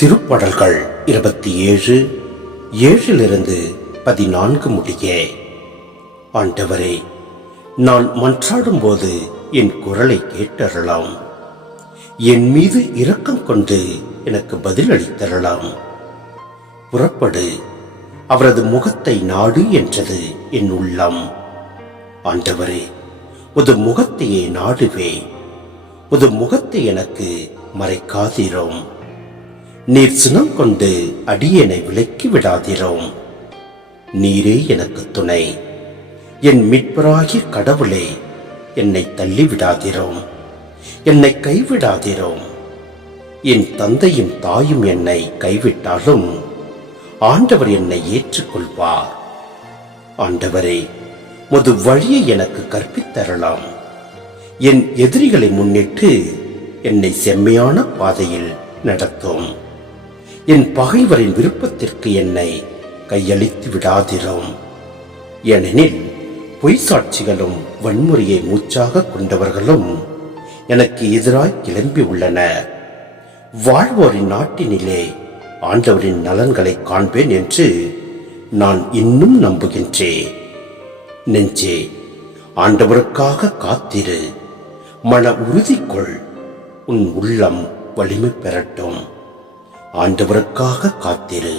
திருப்பாடல்கள் 27 7-14 முடிய. ஆண்டவரே, நான் மன்றாடும் போது என் குரலை கேட்டறலாம். என் மீது இரக்கம் கொண்டு எனக்கு பதில் அளித்தரலாம். புறப்படு, அவரது முகத்தை நாடு என்றது என் உள்ளம். ஆண்டவரே, உது முகத்தையே நாடுவே. உது முகத்தை எனக்கு மறைக்காதிரோம். நீர் சினம் கொண்டு அடியேனை விலக்கி விடாதிரோம். நீரே எனக்கு துணை. என் மீட்பராகிய கடவுளே, என்னை தள்ளிவிடாதிரோம். என்னை கைவிடாதிரோம். என் தந்தையும் தாயும் என்னை கைவிட்டாலும் ஆண்டவர் என்னை ஏற்றுக்கொள்வார். ஆண்டவரே, முது வழியை எனக்கு கற்பித்தரலாம். என் எதிரிகளை முன்னிட்டு என்னை செம்மையான பாதையில் நடத்தும். என் பகைவரின் விருப்பத்திற்கு என்னை கையளித்து விடாதிரோம். ஏனெனில் பொய் சாட்சிகளும் வன்முறையை மூச்சாக கொண்டவர்களும் எனக்கு எதிராய் கிளம்பி உள்ளனர். வாழ்வோரின் நாட்டினிலே ஆண்டவரின் நலன்களை காண்பேன் என்று நான் இன்னும் நம்புகின்றேன். நெஞ்சே, ஆண்டவருக்காக காத்திரு. மன உறுதி கொள். உன் உள்ளம் வலிமை பெறட்டும். ஆண்டவருக்காக காத்திரு.